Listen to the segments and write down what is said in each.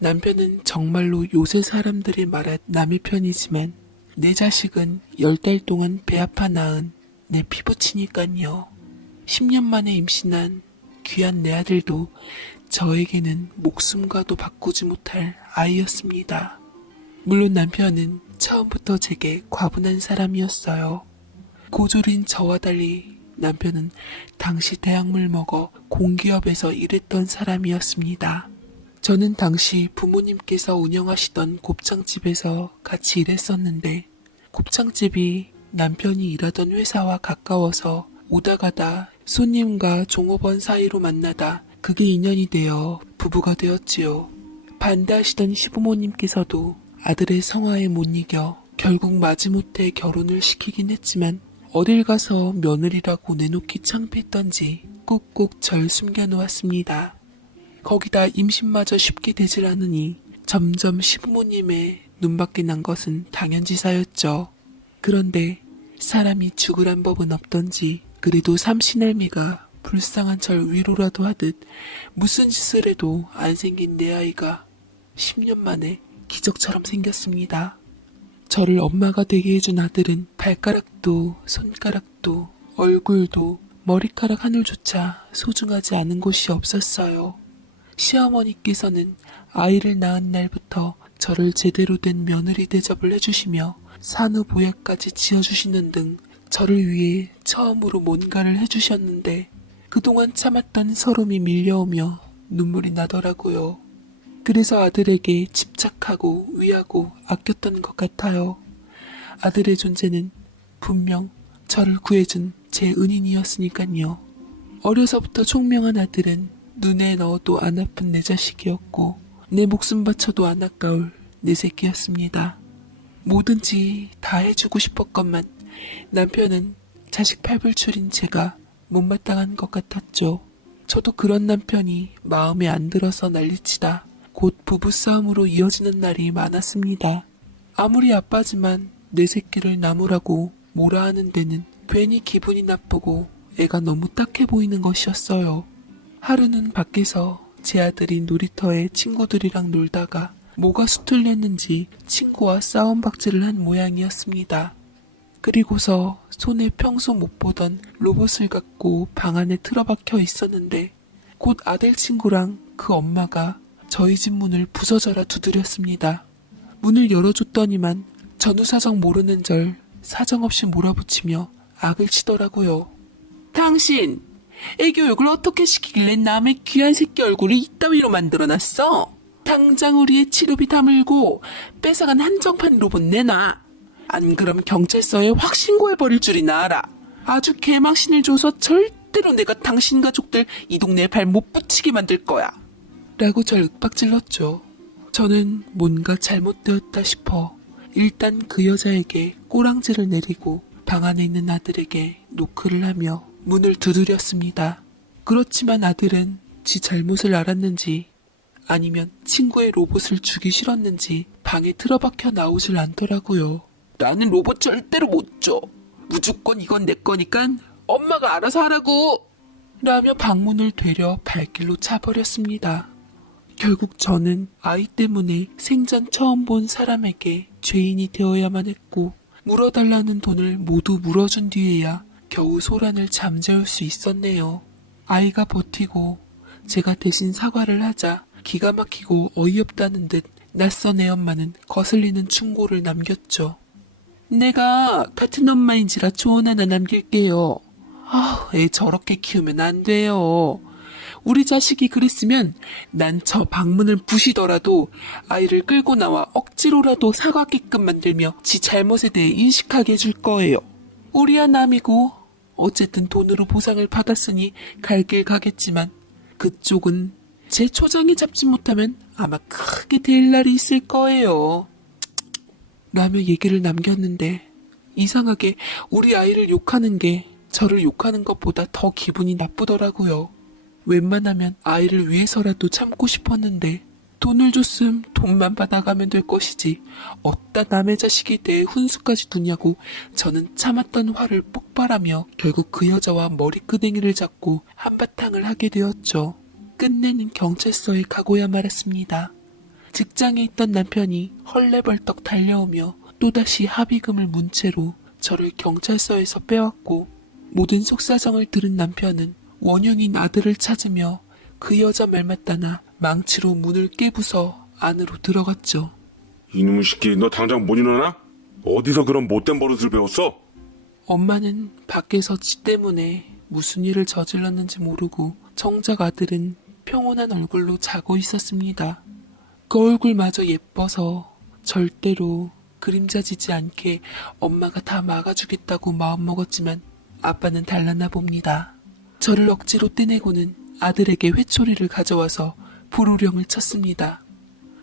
남편은 정말로 요새 사람들이 말한 남의 편이지만 내 자식은 10달 동안 배 아파 낳은 내 피부치니깐요. 10년 만에 임신한 귀한 내 아들도 저에게는 목숨과도 바꾸지 못할 아이였습니다. 물론 남편은 처음부터 제게 과분한 사람이었어요. 고졸인 저와 달리 남편은 당시 대학물 먹어 공기업에서 일했던 사람이었습니다. 저는 당시 부모님께서 운영하시던 곱창집에서 같이 일했었는데 곱창집이 남편이 일하던 회사와 가까워서 오다 가다 손님과 종업원 사이로 만나다 그게 인연이 되어 부부가 되었지요. 반대하시던 시부모님께서도 아들의 성화에 못 이겨 결국 마지못해 결혼을 시키긴 했지만 어딜 가서 며느리라고 내놓기 창피했던지 꾹꾹 절 숨겨놓았습니다. 거기다 임신마저 쉽게 되질 않으니 점점 시부모님의 눈밖에 난 것은 당연지사였죠. 그런데 사람이 죽으란 법은 없던지 그래도 삼신할미가 불쌍한 절 위로라도 하듯 무슨 짓을 해도 안 생긴 내 아이가 10년 만에 기적처럼 생겼습니다. 저를 엄마가 되게 해준 아들은 발가락도 손가락도 얼굴도 머리카락 하늘조차 소중하지 않은 곳이 없었어요. 시어머니께서는 아이를 낳은 날부터 저를 제대로 된 며느리 대접을 해주시며 산후보약까지 지어주시는 등 저를 위해 처음으로 뭔가를 해주셨는데 그동안 참았던 서름이 밀려오며 눈물이 나더라고요. 그래서 아들에게 집착하고 위하고 아꼈던 것 같아요. 아들의 존재는 분명 저를 구해준 제 은인이었으니깐요. 어려서부터 총명한 아들은 눈에 넣어도 안 아픈 내 자식이었고 내 목숨 바쳐도 안 아까울 내 새끼였습니다. 뭐든지 다 해주고 싶었건만 남편은 자식 팔불출인 제가 못마땅한 것 같았죠. 저도 그런 남편이 마음에 안 들어서 난리치다 곧 부부싸움으로 이어지는 날이 많았습니다. 아무리 아빠지만 내 새끼를 나무라고 뭐라 하는 데는 괜히 기분이 나쁘고 애가 너무 딱해 보이는 것이었어요. 하루는 밖에서 제 아들이 놀이터에 친구들이랑 놀다가 뭐가 수틀렸는지 친구와 싸움박질을 한 모양이었습니다. 그리고서 손에 평소 못 보던 로봇을 갖고 방 안에 틀어박혀 있었는데 곧 아들 친구랑 그 엄마가 저희 집 문을 부서져라 두드렸습니다. 문을 열어줬더니만 전후사정 모르는 절 사정없이 몰아붙이며 악을 치더라고요. 당신 애교육을 어떻게 시키길래 남의 귀한 새끼 얼굴을 이따위로 만들어놨어? 당장 우리의 치료비 다 물고 뺏어간 한정판 로봇 내놔. 안 그럼 경찰서에 확 신고해버릴 줄이나 알아. 아주 개망신을 줘서 절대로 내가 당신 가족들 이 동네에 발 못 붙이게 만들 거야. 라고 절 윽박질렀죠. 저는 뭔가 잘못되었다 싶어 일단 그 여자에게 꼬랑지를 내리고 방 안에 있는 아들에게 노크를 하며 문을 두드렸습니다. 그렇지만 아들은 지 잘못을 알았는지 아니면 친구의 로봇을 주기 싫었는지 방에 틀어박혀 나오질 않더라고요. 나는 로봇 절대로 못 줘. 무조건 이건 내 거니까 엄마가 알아서 하라고. 라며 방문을 되려 발길로 차버렸습니다. 결국 저는 아이 때문에 생전 처음 본 사람에게 죄인이 되어야만 했고 물어달라는 돈을 모두 물어준 뒤에야 겨우 소란을 잠재울 수 있었네요. 아이가 버티고 제가 대신 사과를 하자 기가 막히고 어이없다는 듯 낯선 애엄마는 거슬리는 충고를 남겼죠. 내가 같은 엄마인지라 조언 하나 남길게요. 애 저렇게 키우면 안 돼요. 우리 자식이 그랬으면 난 저 방문을 부시더라도 아이를 끌고 나와 억지로라도 사과하게끔 만들며 지 잘못에 대해 인식하게 해줄 거예요. 우리야 남이고 어쨌든 돈으로 보상을 받았으니 갈 길 가겠지만 그쪽은 제 초장에 잡지 못하면 아마 크게 될 날이 있을 거예요. 라며 얘기를 남겼는데 이상하게 우리 아이를 욕하는 게 저를 욕하는 것보다 더 기분이 나쁘더라고요. 웬만하면 아이를 위해서라도 참고 싶었는데 돈을 줬음 돈만 받아가면 될 것이지 어따 남의 자식에 대해 훈수까지 두냐고 저는 참았던 화를 폭발하며 결국 그 여자와 머리끄댕이를 잡고 한바탕을 하게 되었죠. 끝내는 경찰서에 가고야 말았습니다. 직장에 있던 남편이 헐레벌떡 달려오며 또다시 합의금을 문 채로 저를 경찰서에서 빼왔고, 모든 속사정을 들은 남편은 원흉인 아들을 찾으며 그 여자 말만 따나 망치로 문을 깨부숴 안으로 들어갔죠. 이놈의 새끼, 너 당장 못 일어나? 어디서 그런 못된 버릇을 배웠어? 엄마는 밖에서 지 때문에 무슨 일을 저질렀는지 모르고 정작 아들은 평온한 얼굴로 자고 있었습니다. 그 얼굴마저 예뻐서 절대로 그림자지지 않게 엄마가 다 막아주겠다고 마음먹었지만 아빠는 달랐나 봅니다. 저를 억지로 떼내고는 아들에게 회초리를 가져와서 불호령을 쳤습니다.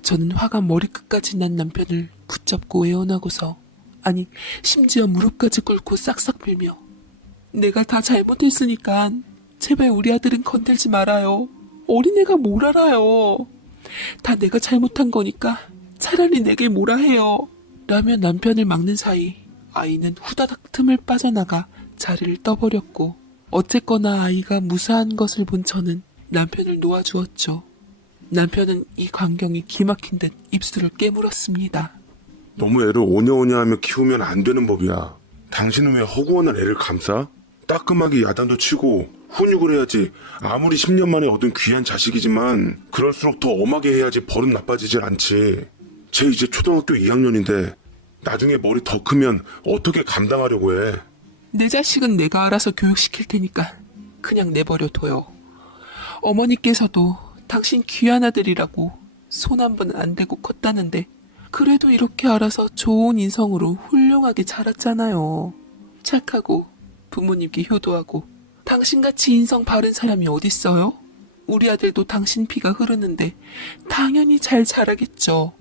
저는 화가 머리끝까지 난 남편을 붙잡고 애원하고서, 아니 심지어 무릎까지 꿇고 싹싹 빌며, 내가 다 잘못했으니까 제발 우리 아들은 건들지 말아요. 어린애가 뭘 알아요. 다 내가 잘못한 거니까 차라리 내게 뭐라 해요. 라며 남편을 막는 사이 아이는 후다닥 틈을 빠져나가 자리를 떠버렸고, 어쨌거나 아이가 무사한 것을 본 저는 남편을 놓아주었죠. 남편은 이 광경이 기막힌 듯 입술을 깨물었습니다. 너무 애를 오냐오냐하며 키우면 안 되는 법이야. 당신은 왜 허구한 애를 감싸? 따끔하게 야단도 치고 훈육을 해야지. 아무리 10년 만에 얻은 귀한 자식이지만 그럴수록 더 엄하게 해야지 버릇 나빠지질 않지. 쟤 이제 초등학교 2학년인데 나중에 머리 더 크면 어떻게 감당하려고 해. 내 자식은 내가 알아서 교육시킬 테니까 그냥 내버려둬요. 어머니께서도 당신 귀한 아들이라고 손 한 번 안 대고 컸다는데 그래도 이렇게 알아서 좋은 인성으로 훌륭하게 자랐잖아요. 착하고 부모님께 효도하고. 당신같이 인성 바른 사람이 어딨어요? 우리 아들도 당신 피가 흐르는데 당연히 잘 자라겠죠.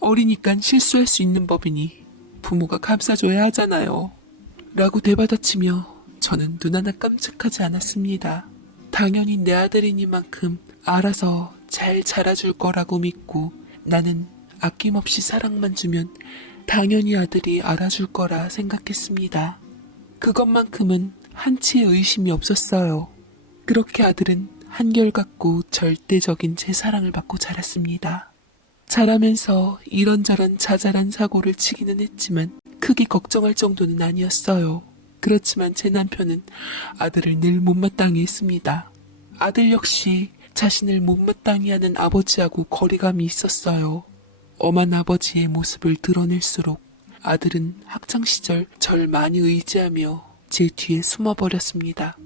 어리니깐 실수할 수 있는 법이니 부모가 감싸줘야 하잖아요. 라고 대받아치며 저는 눈 하나 깜짝하지 않았습니다. 당연히 내 아들이니만큼 알아서 잘 자라줄 거라고 믿고 나는 아낌없이 사랑만 주면 당연히 아들이 알아줄 거라 생각했습니다. 그것만큼은 한치의 의심이 없었어요. 그렇게 아들은 한결같고 절대적인 제 사랑을 받고 자랐습니다. 자라면서 이런저런 자잘한 사고를 치기는 했지만 크게 걱정할 정도는 아니었어요. 그렇지만 제 남편은 아들을 늘 못마땅해 했습니다. 아들 역시 자신을 못마땅해 하는 아버지하고 거리감이 있었어요. 엄한 아버지의 모습을 드러낼수록 아들은 학창시절 절 많이 의지하며 제 뒤에 숨어버렸습니다.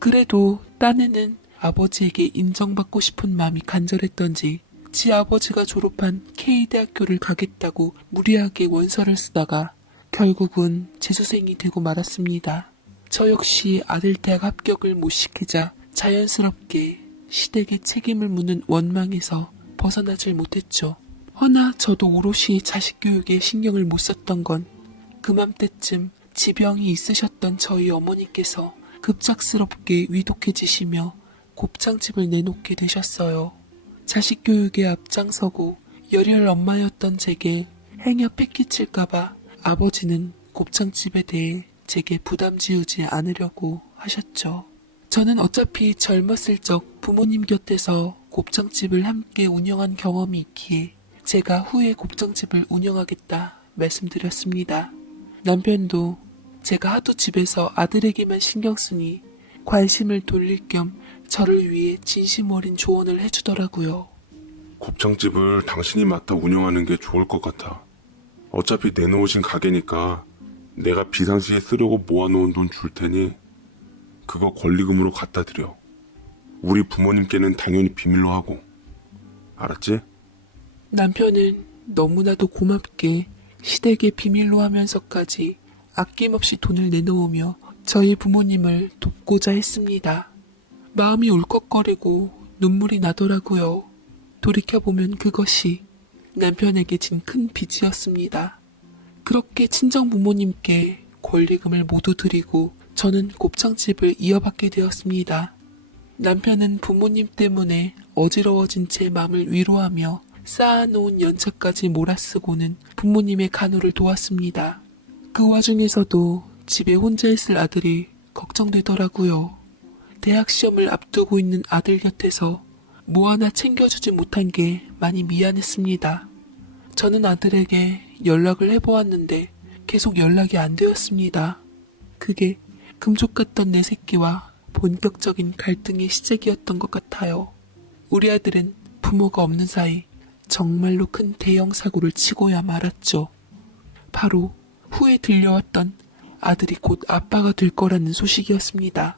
그래도 딴에는 아버지에게 인정받고 싶은 마음이 간절했던지 지 아버지가 졸업한 K대학교를 가겠다고 무리하게 원서를 쓰다가 결국은 재수생이 되고 말았습니다. 저 역시 아들 대학 합격을 못 시키자 자연스럽게 시댁의 책임을 묻는 원망에서 벗어나질 못했죠. 허나 저도 오롯이 자식 교육에 신경을 못 썼던 건 그맘때쯤 지병이 있으셨던 저희 어머니께서 급작스럽게 위독해지시며 곱창집을 내놓게 되셨어요. 자식 교육에 앞장서고 열혈 엄마였던 제게 행여 패끼칠까봐 아버지는 곱창집에 대해 제게 부담 지우지 않으려고 하셨죠. 저는 어차피 젊었을 적 부모님 곁에서 곱창집을 함께 운영한 경험이 있기에 제가 후에 곱창집을 운영하겠다 말씀드렸습니다. 남편도 제가 하도 집에서 아들에게만 신경 쓰니 관심을 돌릴 겸 저를 위해 진심 어린 조언을 해주더라고요. 곱창집을 당신이 맡아 운영하는 게 좋을 것 같아. 어차피 내놓으신 가게니까 내가 비상시에 쓰려고 모아놓은 돈 줄 테니 그거 권리금으로 갖다 드려. 우리 부모님께는 당연히 비밀로 하고. 알았지? 남편은 너무나도 고맙게 시댁에 비밀로 하면서까지 아낌없이 돈을 내놓으며 저희 부모님을 돕고자 했습니다. 마음이 울컥거리고 눈물이 나더라고요. 돌이켜보면 그것이 남편에게 진 큰 빚이었습니다. 그렇게 친정 부모님께 권리금을 모두 드리고 저는 곱창집을 이어받게 되었습니다. 남편은 부모님 때문에 어지러워진 제 마음을 위로하며 쌓아놓은 연차까지 몰아쓰고는 부모님의 간호를 도왔습니다. 그 와중에서도 집에 혼자 있을 아들이 걱정되더라고요. 대학 시험을 앞두고 있는 아들 곁에서 뭐 하나 챙겨주지 못한 게 많이 미안했습니다. 저는 아들에게 연락을 해보았는데 계속 연락이 안 되었습니다. 그게 금쪽 같던 내 새끼와 본격적인 갈등의 시작이었던 것 같아요. 우리 아들은 부모가 없는 사이 정말로 큰 대형 사고를 치고야 말았죠. 바로 후에 들려왔던 아들이 곧 아빠가 될 거라는 소식이었습니다.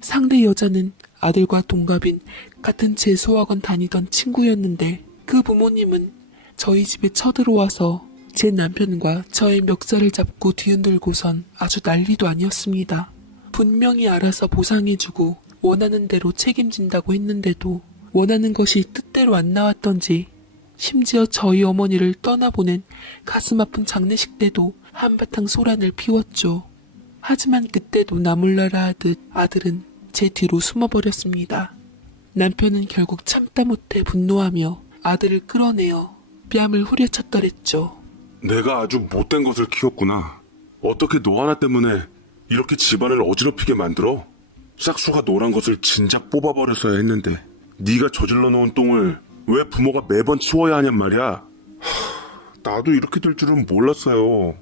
상대 여자는 아들과 동갑인 같은 재수학원 다니던 친구였는데 그 부모님은 저희 집에 쳐들어와서 제 남편과 저의 멱살을 잡고 뒤흔들고선 아주 난리도 아니었습니다. 분명히 알아서 보상해주고 원하는 대로 책임진다고 했는데도 원하는 것이 뜻대로 안 나왔던지 심지어 저희 어머니를 떠나보낸 가슴 아픈 장례식 때도 한바탕 소란을 피웠죠. 하지만 그때도 나몰라라 하듯 아들은 제 뒤로 숨어버렸습니다. 남편은 결국 참다 못해 분노하며 아들을 끌어내어 뺨을 후려쳤더랬죠. 내가 아주 못된 것을 키웠구나. 어떻게 너 하나 때문에 이렇게 집안을 어지럽히게 만들어? 싹수가 노란 것을 진작 뽑아버렸어야 했는데 네가 저질러 놓은 똥을 왜 부모가 매번 치워야 하냔 말이야. 나도 이렇게 될 줄은 몰랐어요.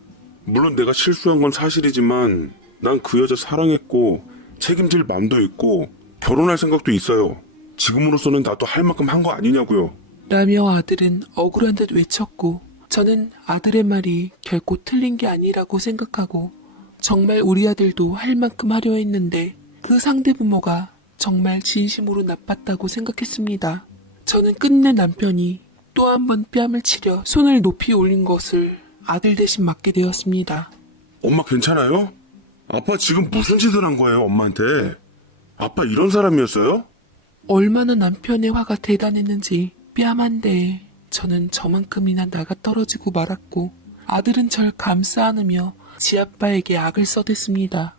물론 내가 실수한 건 사실이지만 난 그 여자 사랑했고 책임질 맘도 있고 결혼할 생각도 있어요. 지금으로서는 나도 할 만큼 한 거 아니냐고요. 라며 아들은 억울한 듯 외쳤고 저는 아들의 말이 결코 틀린 게 아니라고 생각하고 정말 우리 아들도 할 만큼 하려 했는데 그 상대 부모가 정말 진심으로 나빴다고 생각했습니다. 저는 끝내 남편이 또 한 번 뺨을 치려 손을 높이 올린 것을 아들 대신 맞게 되었습니다. 엄마 괜찮아요? 아빠 지금 무슨 짓을 한 거예요, 엄마한테? 아빠 이런 사람이었어요? 얼마나 남편의 화가 대단했는지 뺨 한 대에 저는 저만큼이나 나가 떨어지고 말았고 아들은 절 감싸 안으며 지 아빠에게 악을 써댔습니다.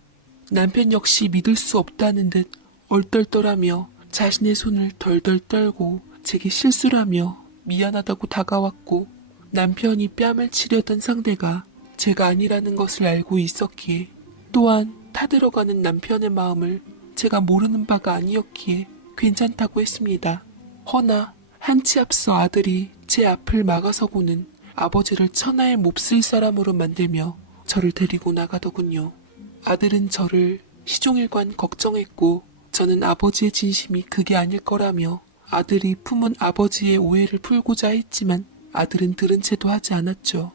남편 역시 믿을 수 없다는 듯 얼떨떨하며 자신의 손을 덜덜 떨고 제게 실수라며 미안하다고 다가왔고 남편이 뺨을 치려던 상대가 제가 아니라는 것을 알고 있었기에 또한 타들어가는 남편의 마음을 제가 모르는 바가 아니었기에 괜찮다고 했습니다. 허나 한치 앞서 아들이 제 앞을 막아서고는 아버지를 천하의 몹쓸 사람으로 만들며 저를 데리고 나가더군요. 아들은 저를 시종일관 걱정했고 저는 아버지의 진심이 그게 아닐 거라며 아들이 품은 아버지의 오해를 풀고자 했지만 아들은 들은 채도 하지 않았죠.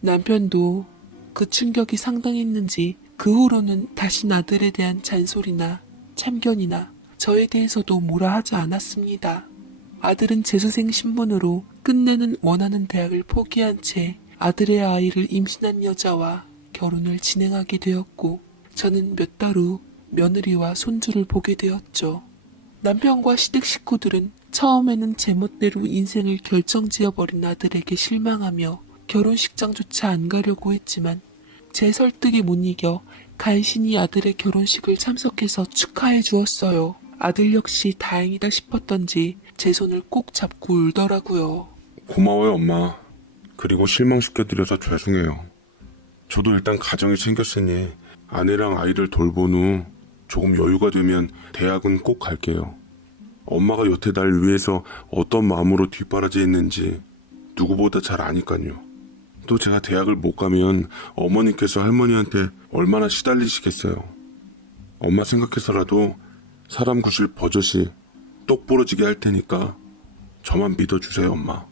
남편도 그 충격이 상당했는지 그 후로는 다신 아들에 대한 잔소리나 참견이나 저에 대해서도 뭐라 하지 않았습니다. 아들은 재수생 신분으로 끝내는 원하는 대학을 포기한 채 아들의 아이를 임신한 여자와 결혼을 진행하게 되었고 저는 몇 달 후 며느리와 손주를 보게 되었죠. 남편과 시댁 식구들은 처음에는 제멋대로 인생을 결정지어버린 아들에게 실망하며 결혼식장조차 안 가려고 했지만 제 설득에 못 이겨 간신히 아들의 결혼식을 참석해서 축하해 주었어요. 아들 역시 다행이다 싶었던지 제 손을 꼭 잡고 울더라고요. 고마워요, 엄마. 그리고 실망시켜드려서 죄송해요. 저도 일단 가정이 생겼으니 아내랑 아이를 돌본 후 조금 여유가 되면 대학은 꼭 갈게요. 엄마가 여태 날 위해서 어떤 마음으로 뒷바라지했는지 누구보다 잘 아니까요. 또 제가 대학을 못 가면 어머니께서 할머니한테 얼마나 시달리시겠어요. 엄마 생각해서라도 사람 구실 버젓이 똑부러지게 할 테니까 저만 믿어주세요, 엄마.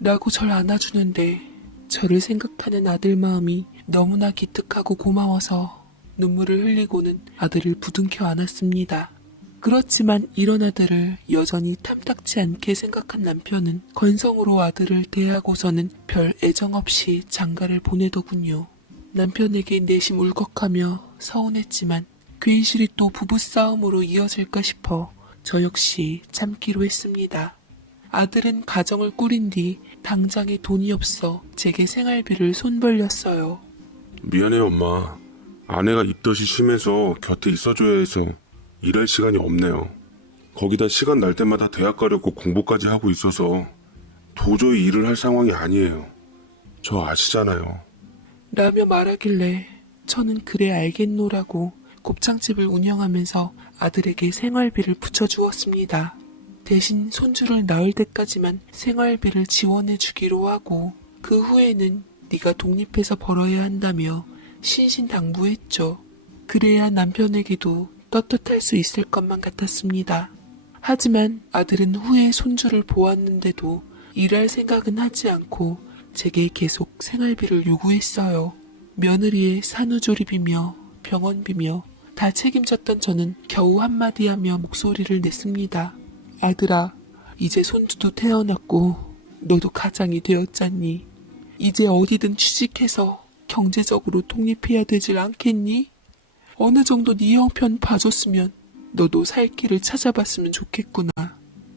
라고 절 안아주는데 저를 생각하는 아들 마음이 너무나 기특하고 고마워서 눈물을 흘리고는 아들을 부둥켜 안았습니다. 그렇지만 이런 아들을 여전히 탐탁치 않게 생각한 남편은 건성으로 아들을 대하고서는 별 애정 없이 장가를 보내더군요. 남편에게 내심 울컥하며 서운했지만 괜시리 또 부부싸움으로 이어질까 싶어 저 역시 참기로 했습니다. 아들은 가정을 꾸린 뒤 당장에 돈이 없어 제게 생활비를 손벌렸어요. 미안해요, 엄마. 아내가 입덧이 심해서 곁에 있어줘야 해서 일할 시간이 없네요. 거기다 시간 날 때마다 대학 가려고 공부까지 하고 있어서 도저히 일을 할 상황이 아니에요. 저 아시잖아요. 라며 말하길래 저는 그래 알겠노라고 곱창집을 운영하면서 아들에게 생활비를 붙여주었습니다. 대신 손주를 낳을 때까지만 생활비를 지원해 주기로 하고 그 후에는 네가 독립해서 벌어야 한다며 신신당부했죠. 그래야 남편에게도 떳떳할 수 있을 것만 같았습니다. 하지만 아들은 후에 손주를 보았는데도 일할 생각은 하지 않고 제게 계속 생활비를 요구했어요. 며느리의 산후조리비며 병원비며 다 책임졌던 저는 겨우 한마디 하며 목소리를 냈습니다. 아들아, 이제 손주도 태어났고 너도 가장이 되었잖니. 이제 어디든 취직해서 경제적으로 독립해야 되질 않겠니? 어느 정도 네 형편 봐줬으면 너도 살 길을 찾아봤으면 좋겠구나.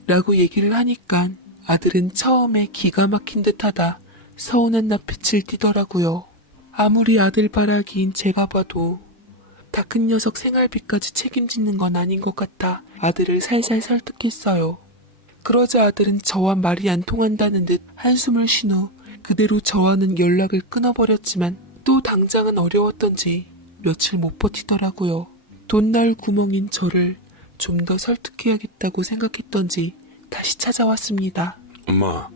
라고 얘기를 하니까 아들은 처음에 기가 막힌 듯하다 서운한 낯빛을 띠더라고요. 아무리 아들 바라기인 제가 봐도 다 큰 녀석 생활비까지 책임지는 건 아닌 것 같아 아들을 살살 설득했어요. 그러자 아들은 저와 말이 안 통한다는 듯 한숨을 쉰 후 그대로 저와는 연락을 끊어버렸지만 또 당장은 어려웠던지 며칠 못 버티더라고요. 돈 나올 구멍인 저를 좀 더 설득해야겠다고 생각했던지 다시 찾아왔습니다. 엄마,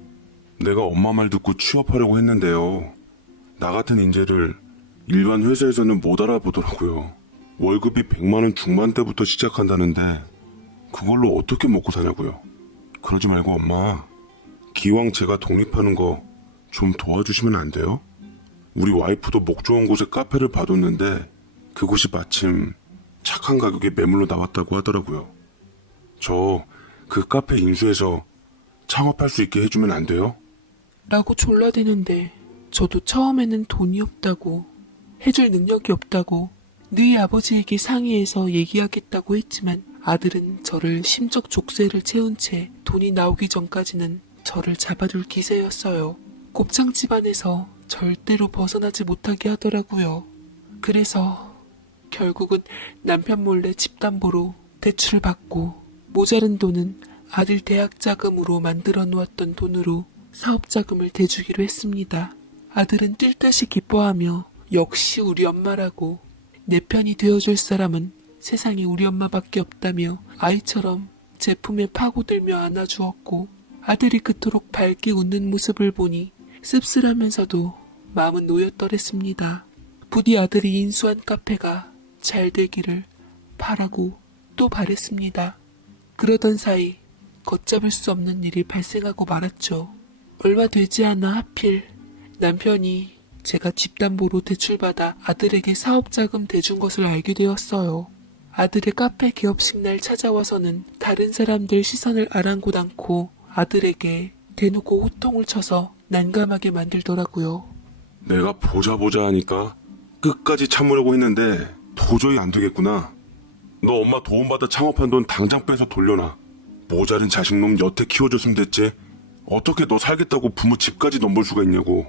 내가 엄마 말 듣고 취업하려고 했는데요. 나 같은 인재를 일반 회사에서는 못 알아보더라고요. 월급이 100만 원 중반대부터 시작한다는데 그걸로 어떻게 먹고 사냐고요. 그러지 말고 엄마, 기왕 제가 독립하는 거 좀 도와주시면 안 돼요? 우리 와이프도 목 좋은 곳에 카페를 봐뒀는데 그곳이 마침 착한 가격에 매물로 나왔다고 하더라고요. 저 그 카페 인수해서 창업할 수 있게 해주면 안 돼요? 라고 졸라대는데 저도 처음에는 돈이 없다고 해줄 능력이 없다고 너희 아버지에게 상의해서 얘기하겠다고 했지만 아들은 저를 심적 족쇄를 채운 채 돈이 나오기 전까지는 저를 잡아둘 기세였어요. 곱창 집안에서 절대로 벗어나지 못하게 하더라고요. 그래서 결국은 남편 몰래 집담보로 대출을 받고 모자른 돈은 아들 대학 자금으로 만들어 놓았던 돈으로 사업 자금을 대주기로 했습니다. 아들은 뛸 듯이 기뻐하며 역시 우리 엄마라고 내 편이 되어줄 사람은 세상에 우리 엄마밖에 없다며 아이처럼 제품에 파고들며 안아주었고 아들이 그토록 밝게 웃는 모습을 보니 씁쓸하면서도 마음은 놓였더랬습니다. 부디 아들이 인수한 카페가 잘 되기를 바라고 또 바랬습니다. 그러던 사이 걷잡을 수 없는 일이 발생하고 말았죠. 얼마 되지 않아 하필 남편이 제가 집담보로 대출받아 아들에게 사업자금 대준 것을 알게 되었어요. 아들의 카페 개업식 날 찾아와서는 다른 사람들 시선을 아랑곳 않고 아들에게 대놓고 호통을 쳐서 난감하게 만들더라고요. 내가 보자 하니까 끝까지 참으려고 했는데 도저히 안 되겠구나. 너 엄마 도움받아 창업한 돈 당장 빼서 돌려놔. 모자른 자식놈 여태 키워줬으면 됐지. 어떻게 너 살겠다고 부모 집까지 넘볼 수가 있냐고.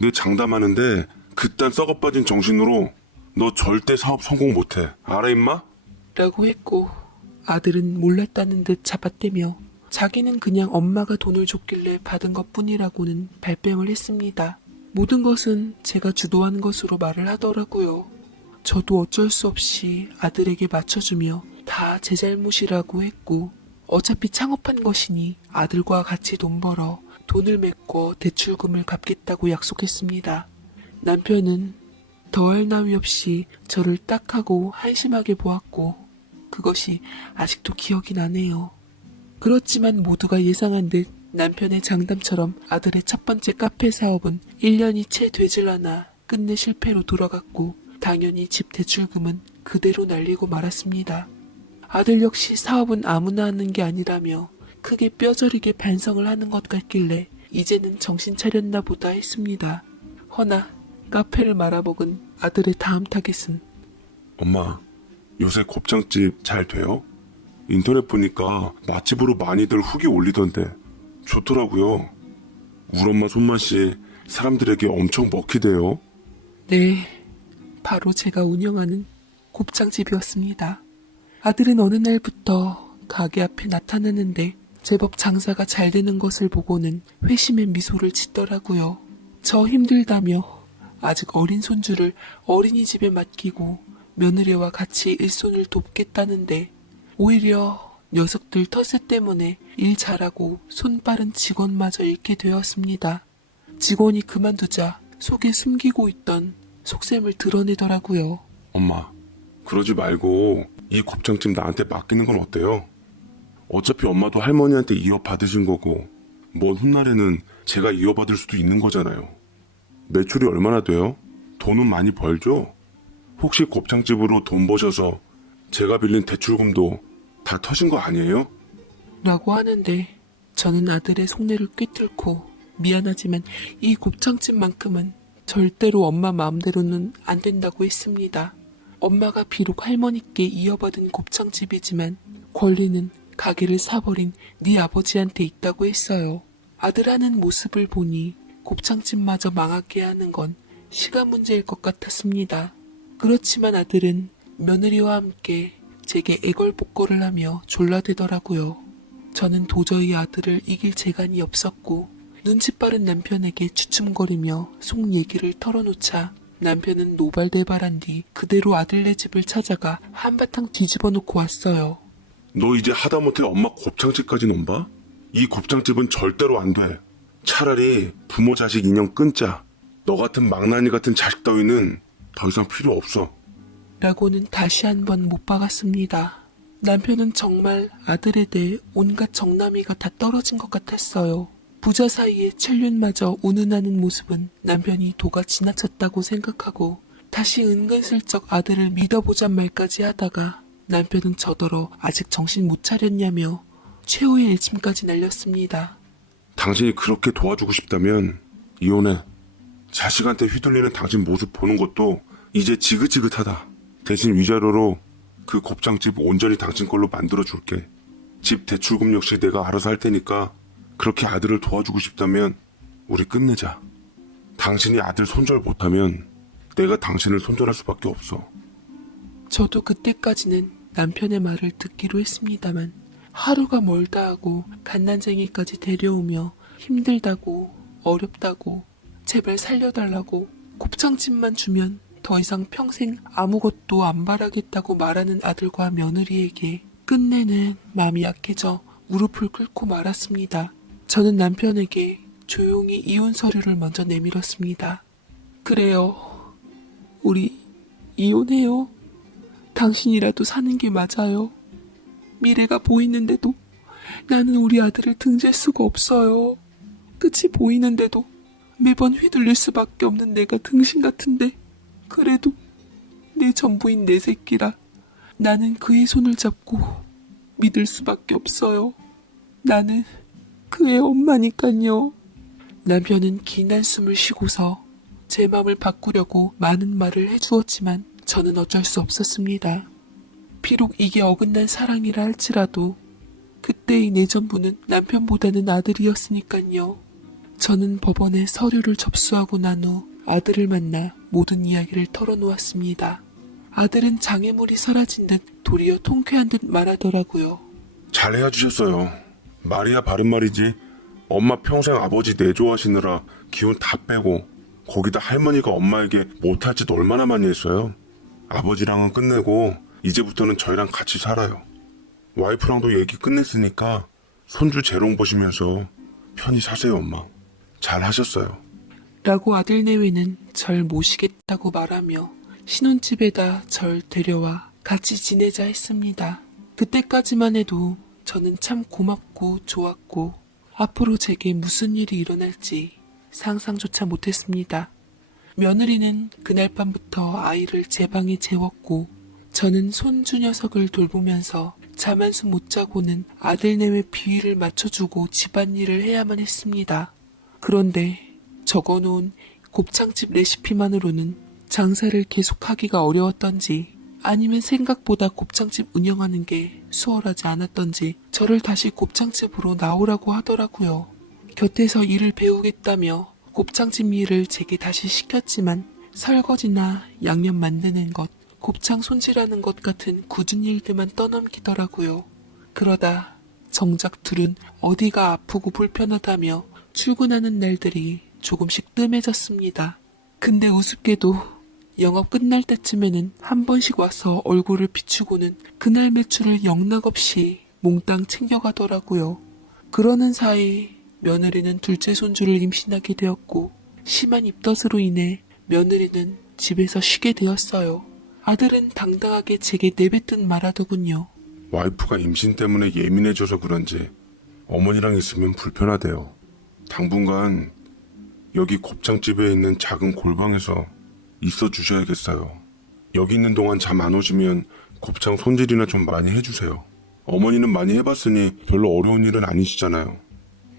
내 장담하는데 그딴 썩어빠진 정신으로 너 절대 사업 성공 못해. 알아 임마? 라고 했고 아들은 몰랐다는 듯 잡아떼며 자기는 그냥 엄마가 돈을 줬길래 받은 것뿐이라고는 발뺌을 했습니다. 모든 것은 제가 주도한 것으로 말을 하더라고요. 저도 어쩔 수 없이 아들에게 맞춰주며 다 제 잘못이라고 했고 어차피 창업한 것이니 아들과 같이 돈 벌어 돈을 메꿔 대출금을 갚겠다고 약속했습니다. 남편은 더할 나위 없이 저를 딱 하고 한심하게 보았고 그것이 아직도 기억이 나네요. 그렇지만 모두가 예상한 듯 남편의 장담처럼 아들의 첫 번째 카페 사업은 1년이 채 되질 않아 끝내 실패로 돌아갔고 당연히 집 대출금은 그대로 날리고 말았습니다. 아들 역시 사업은 아무나 하는 게 아니라며 크게 뼈저리게 반성을 하는 것 같길래 이제는 정신 차렸나 보다 했습니다. 허나 카페를 말아먹은 아들의 다음 타겟은 엄마, 요새 곱창집 잘 돼요? 인터넷 보니까 맛집으로 많이들 후기 올리던데 좋더라고요. 우리 엄마 손맛이 사람들에게 엄청 먹히대요. 네, 바로 제가 운영하는 곱창집이었습니다. 아들은 어느 날부터 가게 앞에 나타나는데 제법 장사가 잘 되는 것을 보고는 회심의 미소를 짓더라고요. 저 힘들다며 아직 어린 손주를 어린이집에 맡기고 며느리와 같이 일손을 돕겠다는데 오히려 녀석들 텃세 때문에 일 잘하고 손 빠른 직원마저 잃게 되었습니다. 직원이 그만두자 속에 숨기고 있던 속셈을 드러내더라고요. 엄마, 그러지 말고 이 곱창집 나한테 맡기는 건 어때요? 어차피 엄마도 할머니한테 이어받으신 거고 먼 훗날에는 제가 이어받을 수도 있는 거잖아요. 매출이 얼마나 돼요? 돈은 많이 벌죠? 혹시 곱창집으로 돈 버셔서 제가 빌린 대출금도 다 터신 거 아니에요? 라고 하는데 저는 아들의 속내를 꿰뚫고 미안하지만 이 곱창집만큼은 절대로 엄마 마음대로는 안 된다고 했습니다. 엄마가 비록 할머니께 이어받은 곱창집이지만 권리는 가게를 사버린 네 아버지한테 있다고 했어요. 아들 하는 모습을 보니 곱창집마저 망하게 하는 건 시간 문제일 것 같았습니다. 그렇지만 아들은 며느리와 함께 제게 애걸복걸을 하며 졸라대더라고요. 저는 도저히 아들을 이길 재간이 없었고 눈치 빠른 남편에게 주춤거리며 속 얘기를 털어놓자 남편은 노발대발한 뒤 그대로 아들네 집을 찾아가 한바탕 뒤집어 놓고 왔어요. 너 이제 하다못해 엄마 곱창집까지 논봐? 이 곱창집은 절대로 안 돼. 차라리 부모 자식 인연 끊자. 너 같은 망나니 같은 자식 따위는 더 이상 필요 없어. 라고는 다시 한번 못 박았습니다. 남편은 정말 아들에 대해 온갖 정남이가 다 떨어진 것 같았어요. 부자 사이에 첼륜마저 운운하는 모습은 남편이 도가 지나쳤다고 생각하고 다시 은근슬쩍 아들을 믿어보잔 말까지 하다가 남편은 저더러 아직 정신 못 차렸냐며 최후의 일침까지 날렸습니다. 당신이 그렇게 도와주고 싶다면 이혼해. 자식한테 휘둘리는 당신 모습 보는 것도 이제 지긋지긋하다. 대신 위자료로 그 곱창집 온전히 당신 걸로 만들어줄게. 집 대출금 역시 내가 알아서 할 테니까 그렇게 아들을 도와주고 싶다면 우리 끝내자. 당신이 아들 손절 못하면 내가 당신을 손절할 수밖에 없어. 저도 그때까지는 남편의 말을 듣기로 했습니다만 하루가 멀다 하고 갓난쟁이까지 데려오며 힘들다고 어렵다고 제발 살려달라고 곱창집만 주면 더 이상 평생 아무것도 안 바라겠다고 말하는 아들과 며느리에게 끝내는 마음이 약해져 무릎을 꿇고 말았습니다. 저는 남편에게 조용히 이혼 서류를 먼저 내밀었습니다. 그래요. 우리 이혼해요. 당신이라도 사는 게 맞아요. 미래가 보이는데도 나는 우리 아들을 등질 수가 없어요. 끝이 보이는데도 매번 휘둘릴 수밖에 없는 내가 등신 같은데 그래도 내 전부인 내 새끼라 나는 그의 손을 잡고 믿을 수밖에 없어요. 나는 그의 엄마니깐요. 남편은 긴 한숨을 쉬고서 제 마음을 바꾸려고 많은 말을 해주었지만 저는 어쩔 수 없었습니다. 비록 이게 어긋난 사랑이라 할지라도 그때의 내 전부는 남편보다는 아들이었으니깐요. 저는 법원에 서류를 접수하고 난 후 아들을 만나 모든 이야기를 털어놓았습니다. 아들은 장애물이 사라진 듯 도리어 통쾌한 듯 말하더라고요. 잘 헤어지셨어요. 말이야 바른 말이지. 엄마 평생 아버지 내조하시느라 기운 다 빼고 거기다 할머니가 엄마에게 못할 짓 얼마나 많이 했어요. 아버지랑은 끝내고 이제부터는 저희랑 같이 살아요. 와이프랑도 얘기 끝냈으니까 손주 재롱 보시면서 편히 사세요 엄마. 잘 하셨어요. 라고 아들 내외는 절 모시겠다고 말하며 신혼집에다 절 데려와 같이 지내자 했습니다. 그때까지만 해도 저는 참 고맙고 좋았고 앞으로 제게 무슨 일이 일어날지 상상조차 못했습니다. 며느리는 그날 밤부터 아이를 제 방에 재웠고 저는 손주 녀석을 돌보면서 잠 한숨 못 자고는 아들 내외 비위를 맞춰주고 집안일을 해야만 했습니다. 그런데 적어놓은 곱창집 레시피만으로는 장사를 계속하기가 어려웠던지 아니면 생각보다 곱창집 운영하는 게 수월하지 않았던지 저를 다시 곱창집으로 나오라고 하더라고요. 곁에서 일을 배우겠다며 곱창집 일을 제게 다시 시켰지만 설거지나 양념 만드는 것, 곱창 손질하는 것 같은 굳은 일들만 떠넘기더라고요. 그러다 정작 둘은 어디가 아프고 불편하다며 출근하는 날들이 조금씩 뜸해졌습니다. 근데 우습게도 영업 끝날 때쯤에는 한 번씩 와서 얼굴을 비추고는 그날 매출을 영락없이 몽땅 챙겨가더라고요. 그러는 사이 며느리는 둘째 손주를 임신하게 되었고 심한 입덧으로 인해 며느리는 집에서 쉬게 되었어요. 아들은 당당하게 제게 내뱉듯 말하더군요. 와이프가 임신 때문에 예민해져서 그런지 어머니랑 있으면 불편하대요. 당분간 여기 곱창집에 있는 작은 골방에서 있어 주셔야겠어요. 여기 있는 동안 잠 안 오시면 곱창 손질이나 좀 많이 해주세요. 어머니는 많이 해봤으니 별로 어려운 일은 아니시잖아요.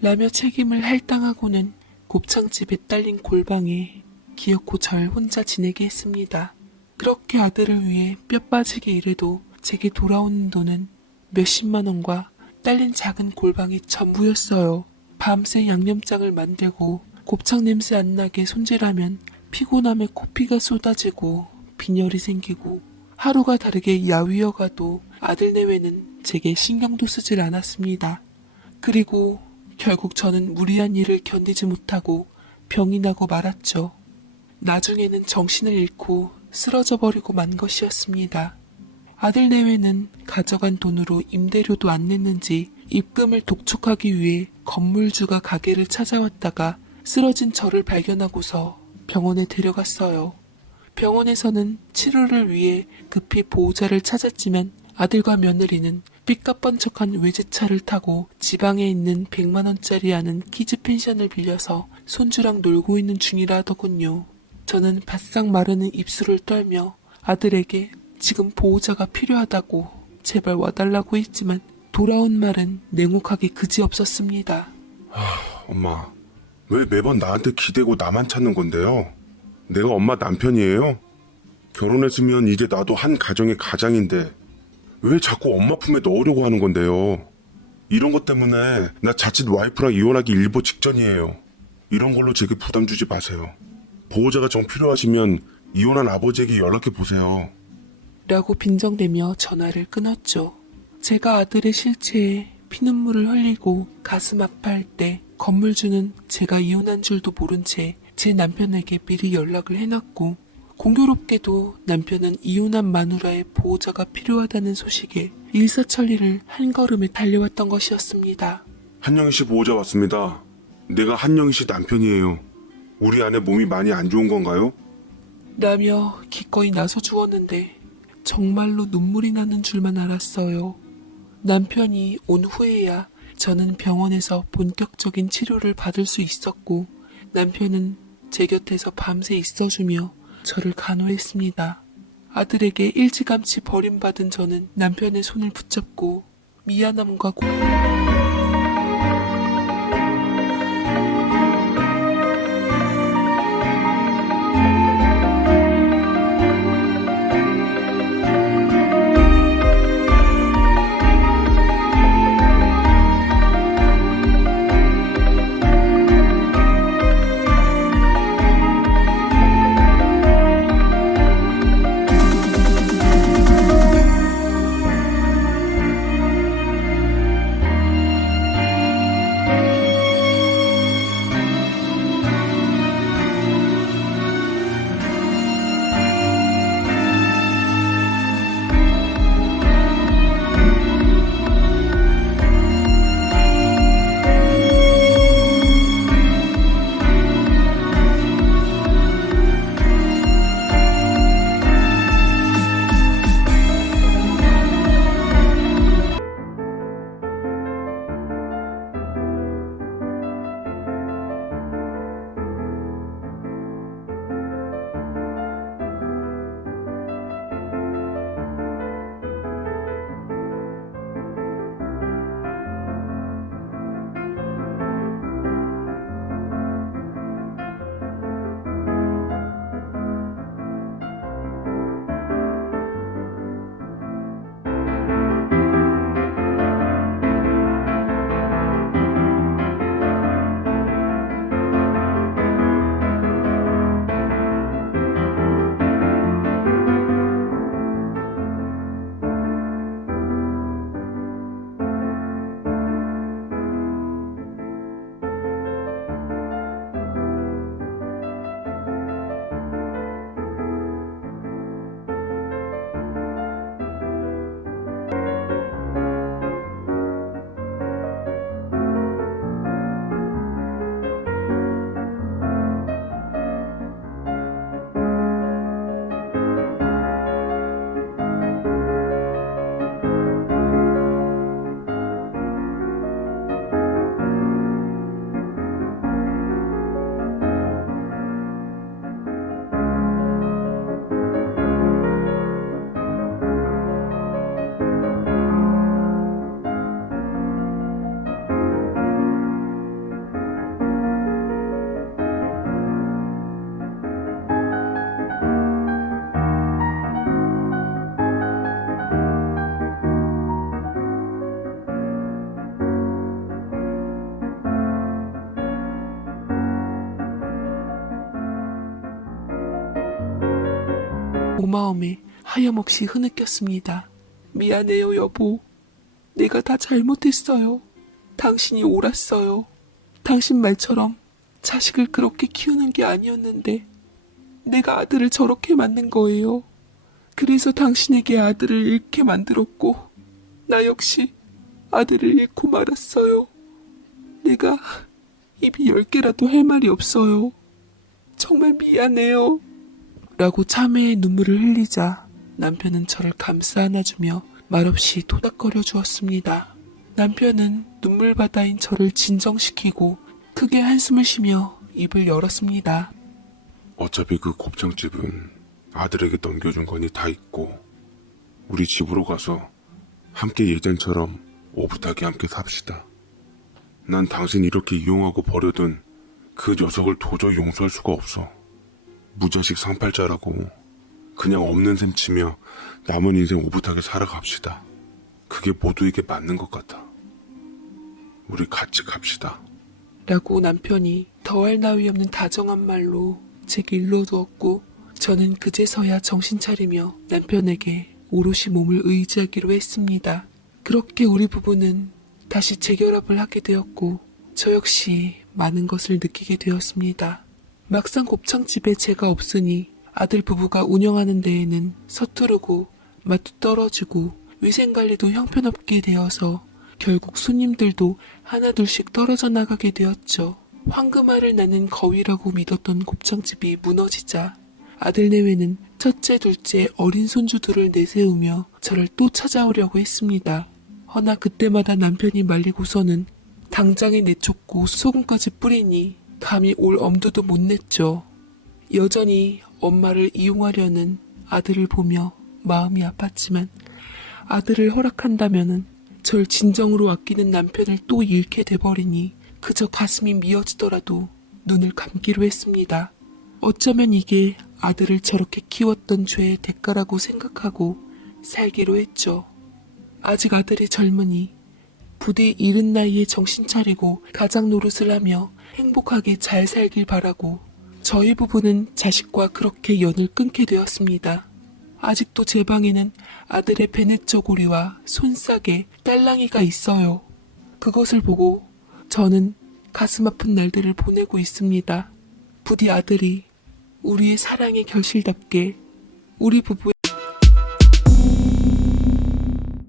라며 책임을 할당하고는 곱창집에 딸린 골방에 기어코 절 혼자 지내게 했습니다. 그렇게 아들을 위해 뼈 빠지게 일해도 제게 돌아오는 돈은 몇십만 원과 딸린 작은 골방이 전부였어요. 밤새 양념장을 만들고 곱창 냄새 안 나게 손질하면 피곤함에 코피가 쏟아지고 빈혈이 생기고 하루가 다르게 야위어가도 아들 내외는 제게 신경도 쓰질 않았습니다. 그리고 결국 저는 무리한 일을 견디지 못하고 병이 나고 말았죠. 나중에는 정신을 잃고 쓰러져 버리고 만 것이었습니다. 아들 내외는 가져간 돈으로 임대료도 안 냈는지 입금을 독촉하기 위해 건물주가 가게를 찾아왔다가 쓰러진 저를 발견하고서 병원에 데려갔어요. 병원에서는 치료를 위해 급히 보호자를 찾았지만 아들과 며느리는 삐까뻔쩍한 외제차를 타고 지방에 있는 100만 원짜리 아는 키즈 펜션을 빌려서 손주랑 놀고 있는 중이라 하더군요. 저는 바싹 마르는 입술을 떨며 아들에게 지금 보호자가 필요하다고 제발 와달라고 했지만 돌아온 말은 냉혹하게 그지없었습니다. 엄마, 왜 매번 나한테 기대고 나만 찾는 건데요? 내가 엄마 남편이에요? 결혼했으면 이제 나도 한 가정의 가장인데 왜 자꾸 엄마 품에 넣으려고 하는 건데요? 이런 것 때문에 나 자칫 와이프랑 이혼하기 일보 직전이에요. 이런 걸로 제게 부담 주지 마세요. 보호자가 정 필요하시면 이혼한 아버지에게 연락해 보세요. 라고 빈정대며 전화를 끊었죠. 제가 아들의 실체에 피눈물을 흘리고 가슴 아파할 때 건물주는 제가 이혼한 줄도 모른 채 제 남편에게 미리 연락을 해놨고 공교롭게도 남편은 이혼한 마누라의 보호자가 필요하다는 소식에 일사천리를 한 걸음에 달려왔던 것이었습니다. 한영희 씨 보호자 왔습니다. 내가 한영희 씨 남편이에요. 우리 아내 몸이 많이 안 좋은 건가요? 라며 기꺼이 나서 주었는데 정말로 눈물이 나는 줄만 알았어요. 남편이 온 후에야 저는 병원에서 본격적인 치료를 받을 수 있었고 남편은 제 곁에서 밤새 있어주며 저를 간호했습니다. 아들에게 일찌감치 버림받은 저는 남편의 손을 붙잡고 미안함과 고마움에 하염없이 흐느꼈습니다. 미안해요, 여보. 내가 다 잘못했어요. 당신이 옳았어요. 당신 말처럼 자식을 그렇게 키우는 게 아니었는데 내가 아들을 저렇게 만든 거예요. 그래서 당신에게 아들을 잃게 만들었고 나 역시 아들을 잃고 말았어요. 내가 입이 10개라도 할 말이 없어요. 정말 미안해요. 라고 참회의 눈물을 흘리자 남편은 저를 감싸 안아주며 말없이 토닥거려 주었습니다. 남편은 눈물바다인 저를 진정시키고 크게 한숨을 쉬며 입을 열었습니다. 어차피 그 곱창집은 아들에게 넘겨준 거니 다 있고 우리 집으로 가서 함께 예전처럼 오붓하게 함께 삽시다. 난 당신 이렇게 이용하고 버려둔 그 녀석을 도저히 용서할 수가 없어. 무자식 상팔자라고 그냥 없는 셈 치며 남은 인생 오붓하게 살아갑시다. 그게 모두에게 맞는 것 같아. 우리 같이 갑시다. 라고 남편이 더할 나위 없는 다정한 말로 제게 일러두었고 저는 그제서야 정신 차리며 남편에게 오롯이 몸을 의지하기로 했습니다. 그렇게 우리 부부는 다시 재결합을 하게 되었고 저 역시 많은 것을 느끼게 되었습니다. 막상 곱창집에 제가 없으니 아들 부부가 운영하는 데에는 서투르고 맛도 떨어지고 위생관리도 형편없게 되어서 결국 손님들도 하나둘씩 떨어져 나가게 되었죠. 황금알을 낳는 거위라고 믿었던 곱창집이 무너지자 아들 내외는 첫째, 둘째 어린 손주들을 내세우며 저를 또 찾아오려고 했습니다. 허나 그때마다 남편이 말리고서는 당장에 내쫓고 소금까지 뿌리니 감히 올 엄두도 못 냈죠. 여전히 엄마를 이용하려는 아들을 보며 마음이 아팠지만 아들을 허락한다면은 절 진정으로 아끼는 남편을 또 잃게 돼버리니 그저 가슴이 미어지더라도 눈을 감기로 했습니다. 어쩌면 이게 아들을 저렇게 키웠던 죄의 대가라고 생각하고 살기로 했죠. 아직 아들이 젊으니 부디 이른 나이에 정신 차리고 가장 노릇을 하며 행복하게 잘 살길 바라고 저희 부부는 자식과 그렇게 연을 끊게 되었습니다. 아직도 제 방에는 아들의 베넷저고리와 손싸개, 딸랑이가 있어요. 그것을 보고 저는 가슴 아픈 날들을 보내고 있습니다. 부디 아들이 우리의 사랑의 결실답게 우리 부부의